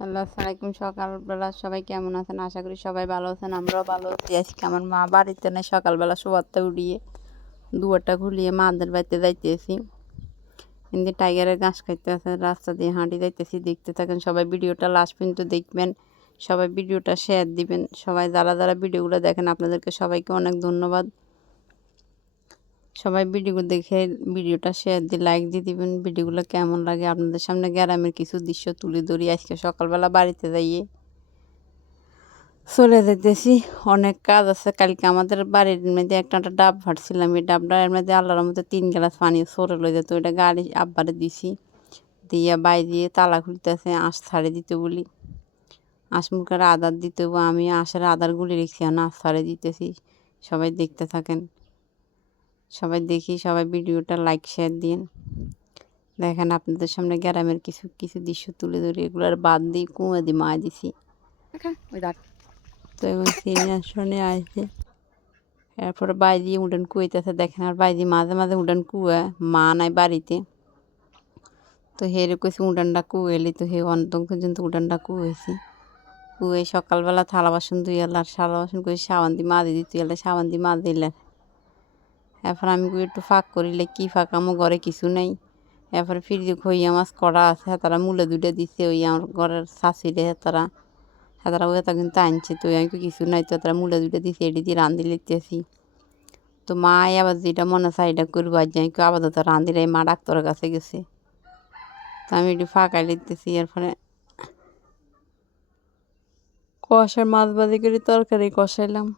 Hello, আসসালামু আলাইকুম। সকালবেলা সবাই কেমন আছেন? আশা করি সবাই ভালো আছেন। আমরাও ভালো আছি। আজকে আমার মা বাড়িতে নেই। সকালবেলা শোয়ারটা উঠিয়ে দুয়ারটা খুলিয়ে মাদের বাড়িতে যাইতেছি। কিন্তু টাইগারের ঘাস খাইতে আছে, রাস্তা দিয়ে হাঁটি যাইতেছি। দেখতে থাকেন সবাই, ভিডিওটা লাস্ট পর্যন্ত দেখবেন। সবাই ভিডিওটা শেয়ার দিবেন। সবাই যারা যারা ভিডিওগুলো দেখেন আপনাদেরকে সবাইকে অনেক ধন্যবাদ। সবাই ভিডিও দেখে ভিডিওটা শেয়ার দিয়ে লাইক দিয়ে দিবেন। ভিডিওগুলো কেমন লাগে আপনাদের সামনে গ্রামের কিছু দৃশ্য তুলে ধরি। আজকে সকালবেলা বাড়িতে যাইয়ে চলে যেতেছি, অনেক কাজ আছে। কালকে আমাদের বাড়ির মধ্যে একটা ডাব ফাটছিলাম, এই ডাবটার মধ্যে আল্লাহর মধ্যে 3 গ্লাস পানি সরে লয়ে যেত। ওইটা গাড়ি আব্বারে দিছি, দিয়া বাই দিয়ে তালা খুলতেছে আঁশ ছাড়ে দিতে বলি। আঁশ মুখের আদার দিতে হবো, আমি আঁশের আদার গুলি রেখেছি, আঁশ ছাড়ে দিতেছি। সবাই দেখতে থাকেন, সবাই দেখি, সবাই ভিডিওটা লাইক শেয়ার দিন। দেখেন আপনাদের সামনে গ্রামের কিছু কিছু দৃশ্য তুলে ধরি। এগুলোর বাদ দিয়ে কুঁয়া দিয়ে মা দিছি। তো এখন সিনিয়র শোনে আসছে, এরপরে বাই দিয়ে উডান কুয়াইতেছে। দেখেন আর বাই দিয়ে মাঝে মাঝে উডান কুয়া, মা নাই বাড়িতে। তো হেরে কইছি উডানটা কুয়েলি, তো হে অন্ত পর্যন্ত উডানটা কুয়েছি। কুয়ে সকালবেলা থালা বাসন ধুই এলার, থালা বাসন করে সাবান দিয়ে মা দিদি তুই এলে সাবান দিয়ে মা দিলে। এরপর আমি একটু ফাঁক করিলে কি ফাঁক, আমার ঘরে কিছু নেই। এরপরে ফিরিয়ে খইয়া মাছ করা আছে, তারা মূলে দুইটা দিছে। ওই আমার ঘরের শাশুড়ে তারা ওই তা কিন্তু আনছে। তো আমি কিছু নাই, তো তারা মূলে দুইটা দিছে, এটি দিয়ে রান্ধি লিখতেছি। তো মা আবার যেটা মনে চাই এটা করবো। আজ যাই আপাতত রান্ধিলে মা ডাক্তারের কাছে গেছে। তো আমি একটু ফাঁকাই লিখতেছি। এরপরে কষার মাছ ভাজি করে তরকারি কষাইলাম।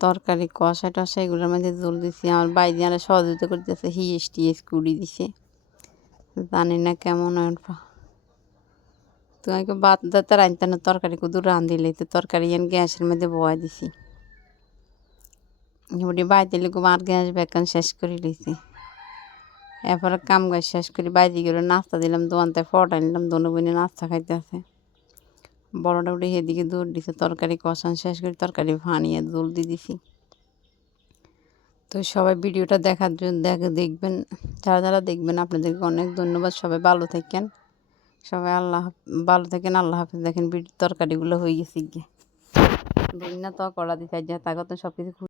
তরকারি কষাই টষাই এগুলোর মধ্যে জল দিছি। আমার বাইরে আরে সহযোগিতা করতেছে, হিয়েস টিয়েস কুড়ি দিছে, জানি না কেমন। তো আমি বাদ দাতে রাঁধতে না, তরকারি কুদু রাঁধিলে তো তরকারি গ্যাসের মধ্যে বয়া দিছি। এবারে বাইরে আর গ্যাস বেকান শেষ করে দিছি। এরপরে কাম গাছ শেষ করি বাইরে গেলে নাস্তা দিলাম, দোকানতে ফটা নিলাম। দোনো বোনে নাস্তা খাইতে আছে। বড়োটা উঠে সেদিকে দৌড় দিছে। তরকারি কষান শেষ করে তরকারি ভানিয়ে জল দিয়ে দিছি। তো সবাই ভিডিওটা দেখার জন্য দেখবেন, যারা যারা দেখবেন আপনাদেরকে অনেক ধন্যবাদ। সবাই ভালো থাকেন, সবাই ভালো থাকেন। আল্লাহ হাফিজ। দেখেন তরকারিগুলো হয়ে গেছে গিয়ে, না তো করা দিতে যা তাগত সব কিছু